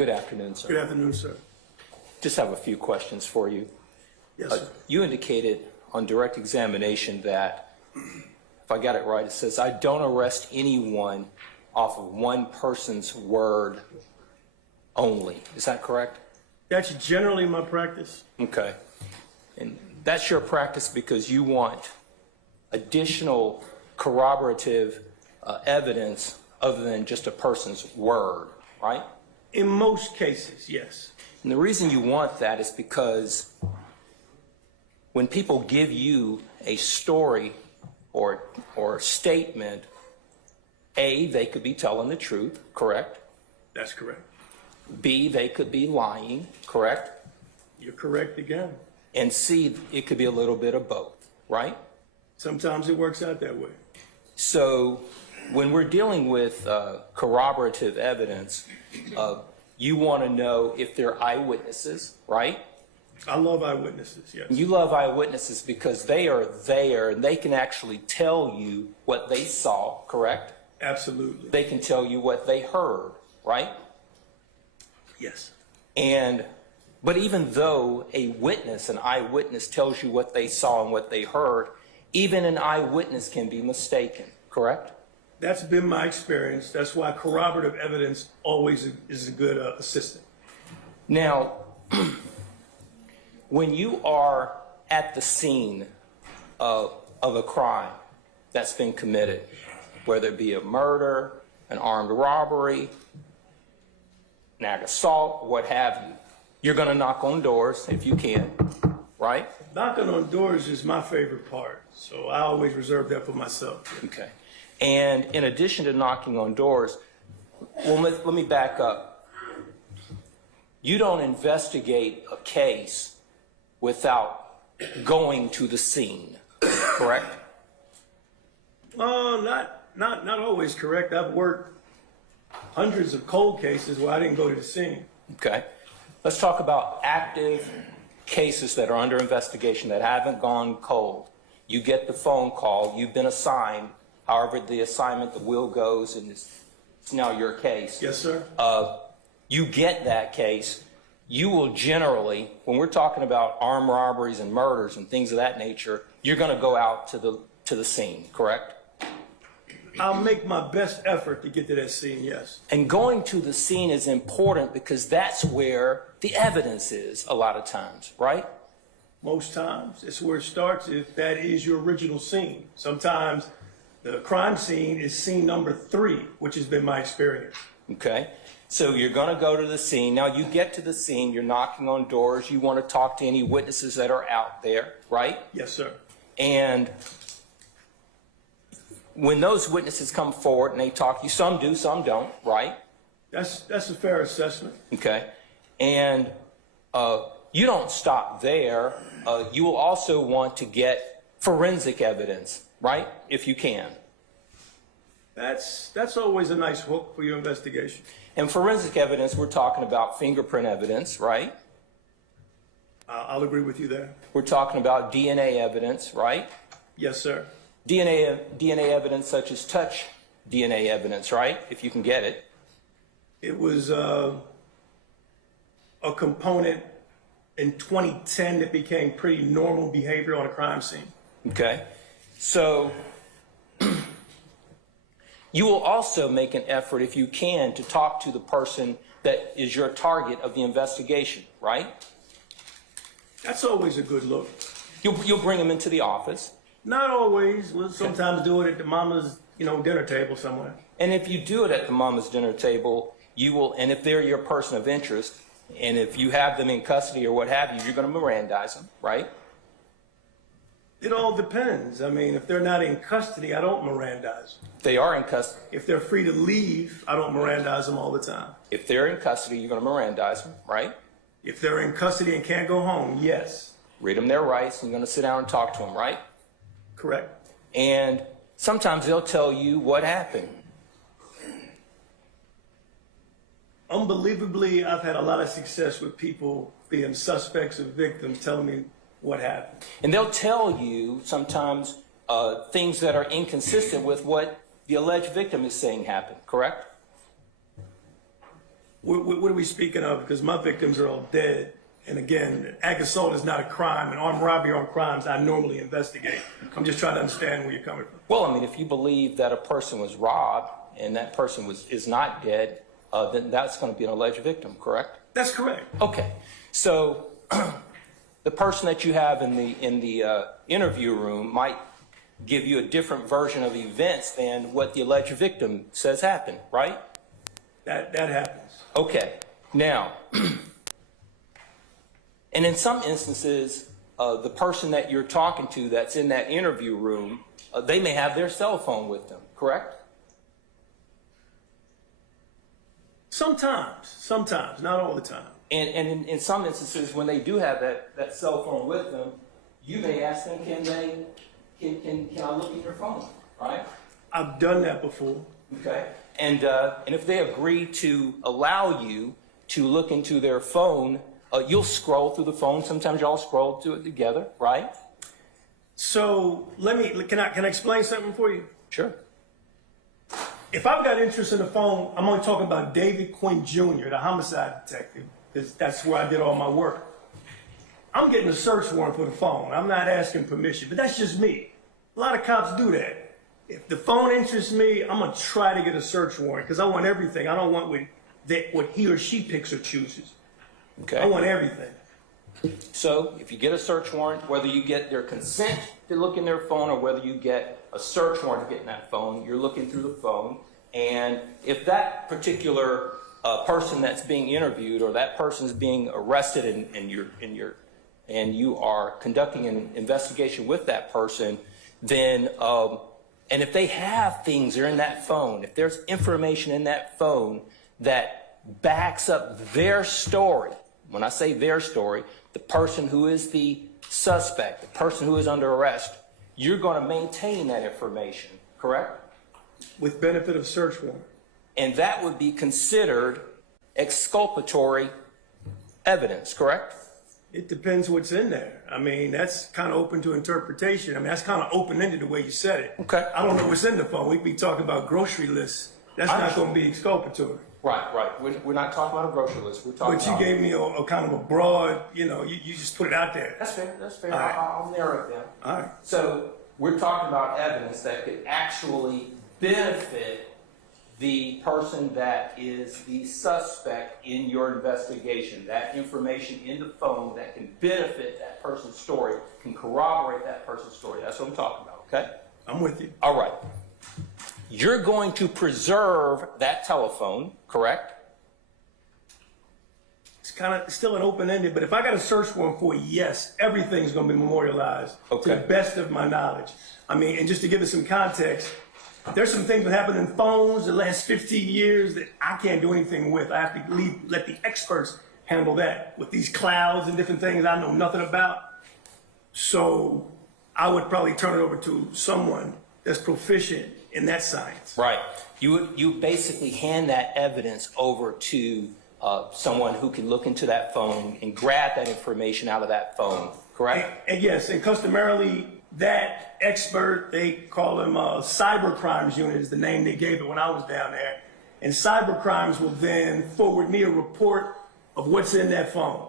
Good afternoon, sir. Good afternoon, sir. Just have a few questions for you. Yes, sir. You indicated on direct examination that, if I got it right, it says, I don't arrest anyone off of one person's word only. Is that correct? That's generally my practice. Okay. And that's your practice because you want additional corroborative evidence other than just a person's word, right? In most cases, yes. And the reason you want that is because when people give you a story or statement, A, they could be telling the truth, correct? That's correct. B, they could be lying, correct? You're correct again. And C, it could be a little bit of both, right? Sometimes it works out that way. So when we're dealing with corroborative evidence, you want to know if they're eyewitnesses, right? I love eyewitnesses, yes. You love eyewitnesses because they are there and they can actually tell you what they saw, correct? Absolutely. They can tell you what they heard, right? Yes. But even though an eyewitness tells you what they saw and what they heard, even an eyewitness can be mistaken, correct? That's been my experience. That's why corroborative evidence always is a good assistant. Now, when you are at the scene of a crime that's been committed, whether it be a murder, an armed robbery, an act of assault, what have you, you're going to knock on doors if you can, right? Knocking on doors is my favorite part, so I always reserve that for myself. Okay. And in addition to knocking on doors, well, let me back up. You don't investigate a case without going to the scene, correct? Not always correct. I've worked hundreds of cold cases where I didn't go to the scene. Okay. Let's talk about active cases that are under investigation that haven't gone cold. You get the phone call, you've been assigned, however the assignment, the wheel goes, and it's now your case. Yes, sir. You get that case, you will generally, when we're talking about armed robberies and murders and things of that nature, you're going to go out to the scene, correct? I'll make my best effort to get to that scene, yes. And going to the scene is important because that's where the evidence is a lot of times, right? Most times, it's where it starts if that is your original scene. Sometimes the crime scene is scene number 3, which has been my experience. Okay. So you're going to go to the scene. Now you get to the scene, you're knocking on doors, you want to talk to any witnesses that are out there, right? Yes, sir. And when those witnesses come forward and they talk to you, some do, some don't, right? That's a fair assessment. Okay. And you don't stop there. You will also want to get forensic evidence, right? If you can. That's always a nice hook for your investigation. And forensic evidence, we're talking about fingerprint evidence, right? I'll agree with you there. We're talking about DNA evidence, right? Yes, sir. DNA evidence such as touch DNA evidence, right? If you can get it. It was a component in 2010 that became pretty normal behavior on a crime scene. Okay. So you will also make an effort, if you can, to talk to the person that is your target of the investigation, right? That's always a good look. You'll bring them into the office. Not always. We'll sometimes do it at the mama's, dinner table somewhere. And if you do it at the mama's dinner table, you will, and if they're your person of interest, and if you have them in custody or what have you, you're going to Mirandize them, right? It all depends. I mean, if they're not in custody, I don't Mirandize them. They are in custody. If they're free to leave, I don't Mirandize them all the time. If they're in custody, you're going to Mirandize them, right? If they're in custody and can't go home, yes. Read them their rights, and you're going to sit down and talk to them, right? Correct. And sometimes they'll tell you what happened. Unbelievably, I've had a lot of success with people being suspects or victims telling me what happened. And they'll tell you sometimes things that are inconsistent with what the alleged victim is saying happened, correct? What are we speaking of? Because my victims are all dead. And again, ag assault is not a crime, and armed robbery are crimes I normally investigate. I'm just trying to understand where you're coming from. Well, I mean, if you believe that a person was robbed and that person is not dead, then that's going to be an alleged victim, correct? That's correct. Okay. So the person that you have in the interview room might give you a different version of events than what the alleged victim says happened, right? That happens. Okay. Now, and in some instances, the person that you're talking to that's in that interview room, they may have their cell phone with them, correct? Sometimes, not all the time. And in some instances, when they do have that cell phone with them, you may ask them, can I look at your phone, right? I've done that before. Okay. And if they agree to allow you to look into their phone, you'll scroll through the phone. Sometimes y'all scroll through it together, right? So can I explain something for you? Sure. If I've got interest in the phone, I'm only talking about David Quinn Jr., the homicide detective, because that's where I did all my work. I'm getting a search warrant for the phone. I'm not asking permission, but that's just me. A lot of cops do that. If the phone interests me, I'm going to try to get a search warrant because I want everything. I don't want what he or she picks or chooses. Okay. I want everything. So if you get a search warrant, whether you get their consent to look in their phone or whether you get a search warrant to get in that phone, you're looking through the phone. And if that particular person that's being interviewed or that person is being arrested and you are conducting an investigation with that person, then and if they have things that are in that phone, if there's information in that phone that backs up their story, when I say their story, the person who is the suspect, the person who is under arrest, you're going to maintain that information, correct? With benefit of search warrant. And that would be considered exculpatory evidence, correct? It depends what's in there. I mean, that's kind of open to interpretation. I mean, that's kind of open-ended the way you said it. Okay. I don't know what's in the phone. We'd be talking about grocery lists. That's not going to be exculpatory. Right. We're not talking about a grocery list. We're talking But you gave me a kind of a broad, you just put it out there. That's fair. All right. I'll narrow it down. All right. So we're talking about evidence that could actually benefit the person that is the suspect in your investigation. That information in the phone that can benefit that person's story, can corroborate that person's story. That's what I'm talking about, okay? I'm with you. All right. You're going to preserve that telephone, correct? It's kind of still an open-ended, but if I got a search warrant for it, yes, everything's going to be memorialized to the best of my knowledge. I mean, and just to give it some context, there's some things that happen in phones the last 15 years that I can't do anything with. I have to let the experts handle that. With these clouds and different things I know nothing about. So I would probably turn it over to someone that's proficient in that science. Right. You basically hand that evidence over to someone who can look into that phone and grab that information out of that phone, correct? And yes, and customarily, that expert, they call them cyber crimes unit is the name they gave it when I was down there. And cyber crimes will then forward me a report of what's in that phone.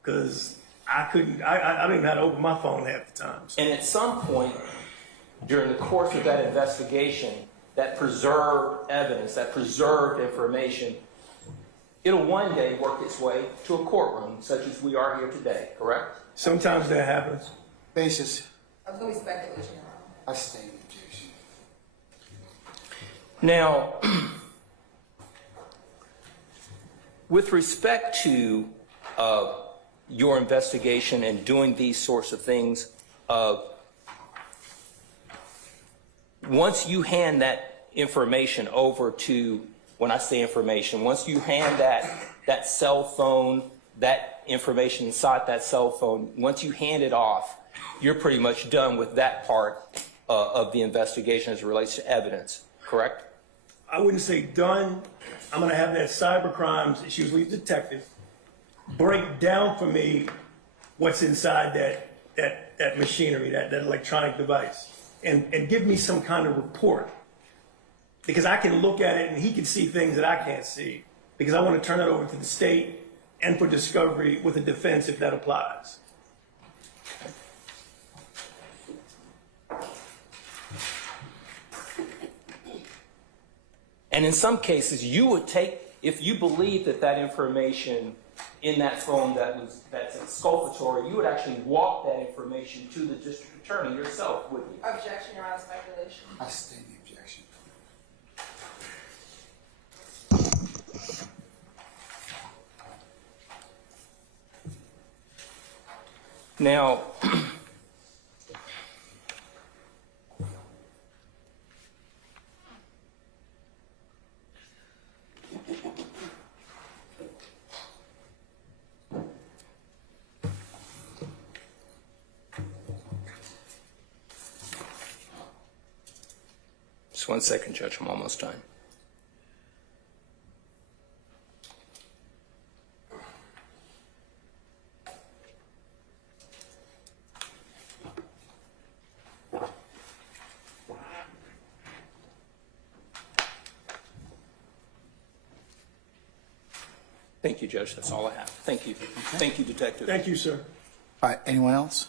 Because I didn't know how to open my phone half the time. So. And at some point during the course of that investigation, that preserved evidence, that preserved information, it'll one day work its way to a courtroom such as we are here today, correct? Sometimes that happens. Basis. I was going to be speculation. I stay in objection. Now, with respect to your investigation and doing these sorts of things, once you hand that information over to, when I say information, once you hand that cell phone, that information inside that cell phone, once you hand it off, you're pretty much done with that part of the investigation as it relates to evidence, correct? I wouldn't say done. I'm going to have that cyber crimes, it's usually a detective, break down for me what's inside that machinery, that electronic device, and give me some kind of report. Because I can look at it and he can see things that I can't see. because I want to turn it over to the state and for discovery with a defense if that applies. And in some cases, you would take, if you believe that that information in that phone that's exculpatory, you would actually walk that information to the district attorney yourself, wouldn't you? Objection, Your Honor, speculation. I sustain the objection. Now, just 1 second, Judge, I'm almost done. Thank you, Judge. That's all I have. Thank you. Thank you, Detective. Thank you, sir. All right, anyone else?